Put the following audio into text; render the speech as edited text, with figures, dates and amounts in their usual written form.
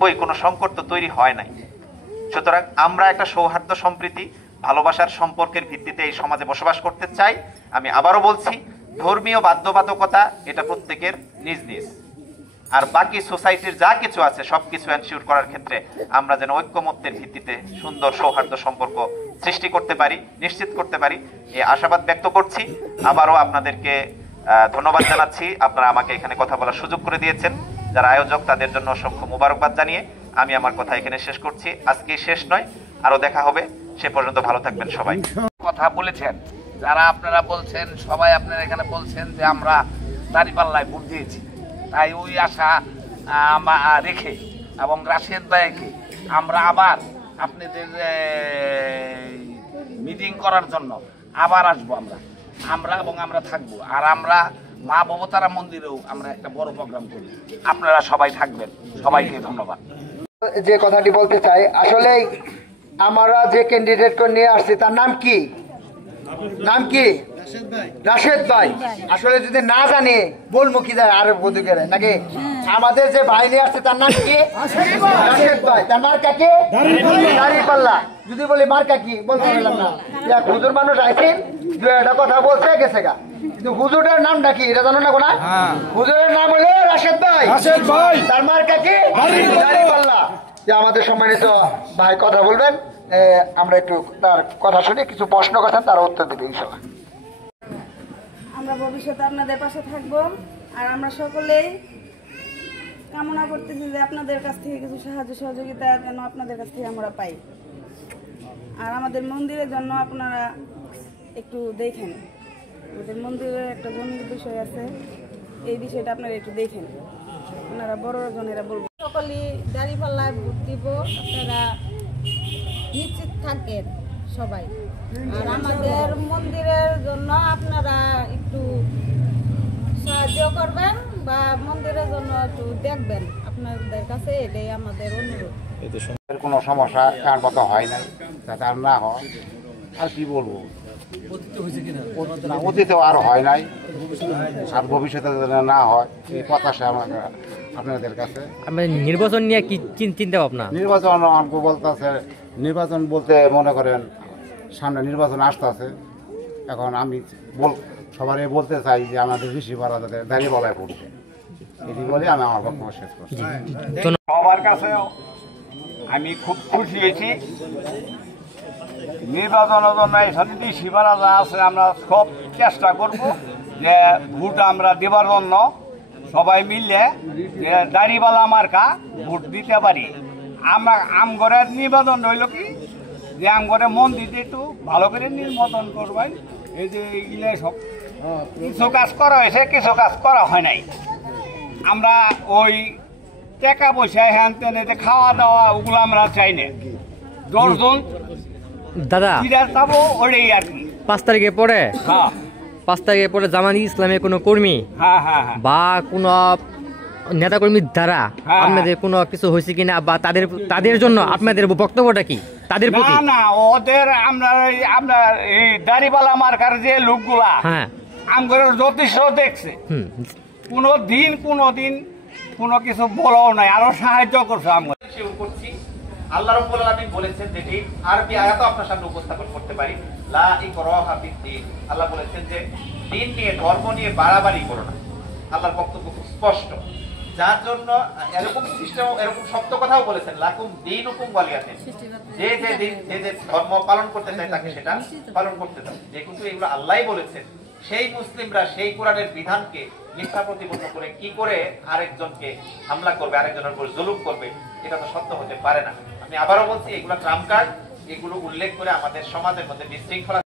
কই কোনো সংকট তো তৈরি হয় নাই। সুতরাং আমরা একটা সৌহার্দ্য সম্প্রীতি ভালোবাসার সম্পর্কের ভিত্তিতে এই সমাজে বসবাস করতে চাই। আমি আবারও বলছি, ধর্মীয় বাধ্যবাধকতা এটা প্রত্যেকের নিজ নিজ, আর বাকি সোসাইটির যা কিছু আছে সবকিছু এনশিওর করার ক্ষেত্রে আমরা যেন ঐক্যমত্যের ভিত্তিতে সুন্দর সৌহার্দ্য সম্পর্ক সৃষ্টি করতে পারি, নিশ্চিত করতে পারি, এই আশাবাদ ব্যক্ত করছি। আবারও আপনাদেরকে ধন্যবাদ জানাচ্ছি, আপনারা আমাকে এখানে কথা বলার সুযোগ করে দিয়েছেন। যারা আয়োজক তাদের জন্য অসংখ্য মুবারকবাদ জানিয়ে আমি আমার কথা এখানে শেষ করছি। আজকে শেষ নয়, আরো দেখা হবে। সে পর্যন্ত ভালো থাকবেন সবাই। কথা বলেছেন যারা আপনারা বলছেন, সবাই আপনারা এখানে বলছেন যে আমরা দাঁড়িপাল্লায় ভোট দিয়েছি, তাই ওই আশা রেখে এবং রাশেদ ভাইকে আমরা আবার আপনাদের মিটিং করার জন্য আবার আসবো। আমরা থাকবো, আর আমরা মা মমতারা মন্দিরেও আমরা একটা বড় প্রোগ্রাম করি। আপনারা সবাই থাকবেন। সবাইকে ধন্যবাদ। যে কথাটি বলতে চাই, আসলে আমরা যে ক্যান্ডিডেটকে নিয়ে আসছি তার নাম কি? রাশেদ ভাই। আসলে যদি না জানে বলবো কি যায় আর বধুকের নাকি? আমাদের যে ভাই নিয়ে আসছে তার নাম কি? রাশেদ ভাই। তার মার্কা কি? দাঁড়িপাল্লা। যদি বলি মার্কা কি বলতে পারলাম না। হুজুর মানুষ আইছেন, দু একটা কথা বলছে গেছে গা, কিন্তু হুজুরের নামটা কি এটা জানো না? কোনা হুজুরের নাম হলো রাশেদ ভাই। তার মার্কা কি? দাঁড়িপাল্লা। যে আমাদের সম্মানিত ভাই কথা বলবেন, আমরা একটু তার কথা শুনে কিছু প্রশ্ন করতেন, তারা উত্তর দেবে ইনশাআল্লাহ। আমরা ভবিষ্যতে আপনাদের পাশে থাকবো, আর আমরা সকলেই কামনা করতেছি যে আপনাদের কাছ থেকে কিছু সাহায্য সহযোগিতা যেন আপনাদের কাছ থেকে আমরা পাই। আর আমাদের মন্দিরের জন্য আপনারা একটু দেখেন, আমাদের মন্দিরের একটা জমির বিষয় আছে, এই বিষয়টা আপনারা একটু দেখেন, আপনারা বড় জনেরা বলবো। সকলেই দাঁড়িপাল্লায় ভোট দিব, আপনারা নিশ্চিত থাকেন সবাই। আর আমাদের মন্দিরের জন্য আপনারা একটু সাহায্য করবেন বা মন্দিরের জন্য একটু দেখবেন, আপনাদের কাছে এটাই আমাদের অনুরোধ। কোনো সমস্যা কার মতো হয় নাই, যাতে আর না হয়। আর কি বলবো, অতীতেও আর হয় নাই, আর ভবিষ্যতে না হয় এই প্রত্যাশা আপনাদের কাছে। নির্বাচন নিয়ে কি চিন্তা ভাবনা? নির্বাচন আমাকে বলতেছে, নির্বাচন বলতে মনে করেন সামনে নির্বাচন আসতেছে। এখন আমি সবারই বলতে চাই যে আমাদের ঋষিপাড়া যাতে দাঁড়িপাল্লায় পড়ছে, এটি বলে আমি আমার বক্তব্য শেষ করছি। সবার কাছে আমি খুব খুশি হয়েছি। নির্বাচনের জন্য এসব ঋষিপাড়া যা আছে আমরা সব চেষ্টা করব যে ভোট আমরা দেবার জন্য সবাই মিললে যে দাঁড়িপাল্লা মার্কা ভোট দিতে পারি। আমরা আমগরের নির্বাচন হইল কি যে আমগরে মন্দিরে একটু ভালো করে নির্বাচন করবেন। এই যে এগুলো সব কিছু কাজ করা হয়েছে, কিছু কাজ করা হয় নাই। আমরা ওই টাকা পয়সা হ্যান তেন খাওয়া দাওয়া ওগুলো আমরা চাই না। 10 জন দাদা যাবো ওটাই আর কি। 5 তারিখে পরে, 5 তারিখে পরে জামাত ইসলামের কোনো কর্মী বা কোনো নেতাকর্মীর দ্বারা আপনাদের কোনো কিছু হয়েছে কিনা, বা তাদের জন্য আপনাদের বক্তব্যটা কি তাদের প্রতি? না, ওদের আমরা এই দাড়িপাল্লা মার্কার যে লোকগুলা আমগর যথেষ্ট দেখছে, কোনো দিন কোনো কিছু বলাও নাই, আরো সাহায্য করছে। আমরা করছি আল্লাহ রাব্বুল আলামিন বলেছেন, যেটি আরবি আয়াতও আপনার সামনে উপস্থাপন করতে পারি, লা ইকরাহা ফিদ্দীন। আল্লাহ বলেছেন যে দিন নিয়ে, ধর্ম নিয়ে বাড়াবাড়ি করো না। আল্লাহর বক্তব্য খুব স্পষ্ট, যার জন্য এরকম সিস্টেম, এরকম শক্ত কথাও বলেছেন, লাকুম দীনুকুম ওয়ালিয়াদিন। যে ধর্ম পালন করতে চায় তাকে সেটা পালন করতে দাও। যেহেতু এগুলো আল্লাহই বলেছেন, সেই মুসলিমরা সেই কোরআনের বিধানকে মিথ্যা প্রতিপন্ন করে কি করে আরেকজনকে হামলা করবে, আরেকজনের উপর জুলুম করবে, এটা তো সত্য হতে পারে না। আমি আবারও বলছি, এগুলো ট্রাম্প কার্ড, এগুলো উল্লেখ করে আমাদের সমাজের মধ্যে বিশৃঙ্খলা